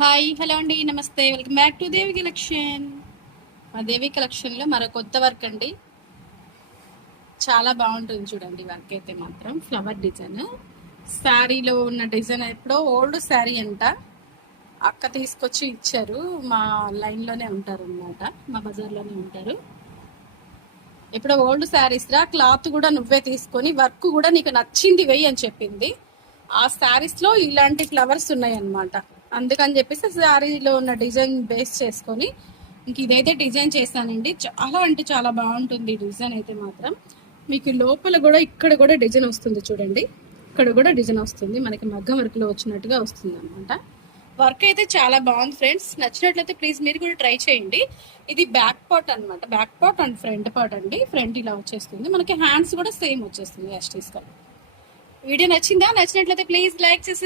Hi hello అండి, నమస్తే, welcome back to Devi collection. మా దేవి కలెక్షన్లో మరో కొత్త వర్క్ అండి. చాలా బాగుంటుంది చూడండి. వర్క్ అయితే మాత్రం ఫ్లవర్ డిజైన్, శారీలో ఉన్న డిజైన్ ఎప్పుడో ఓల్డ్ శారీ అంట. అక్క తీసుకొచ్చి ఇచ్చారు. మా లైన్లోనే ఉంటారు అనమాట, మా బజార్లోనే ఉంటారు. ఎప్పుడో ఓల్డ్ శారీస్ రా, క్లాత్ కూడా నువ్వే తీసుకొని వర్క్ కూడా నీకు నచ్చింది వెయ్యి అని చెప్పింది. ఆ శారీస్లో ఇలాంటి ఫ్లవర్స్ ఉన్నాయి అనమాట. అందుకని చెప్పేసి శారీలో ఉన్న డిజైన్ బేస్ చేసుకొని ఇంక ఇదైతే డిజైన్ చేస్తానండి. చాలా అంటే చాలా బాగుంటుంది డిజైన్ అయితే మాత్రం. మీకు లోపల కూడా ఇక్కడ కూడా డిజైన్ వస్తుంది చూడండి. ఇక్కడ కూడా డిజైన్ వస్తుంది, మనకి మగ్గం వర్క్లో వచ్చినట్టుగా వస్తుంది అనమాట. వర్క్ అయితే చాలా బాగుంది ఫ్రెండ్స్. నచ్చినట్లయితే ప్లీజ్ మీరు కూడా ట్రై చేయండి. ఇది బ్యాక్ పార్ట్ అనమాట, back part and front part అండి. ఫ్రంట్ ఇలా వచ్చేస్తుంది, మనకి హ్యాండ్స్ కూడా సేమ్ వచ్చేస్తుంది యాజ్ టీస్గా. వీడియో నచ్చిందా? నచ్చినట్లయితే ప్లీజ్ లైక్ చేసి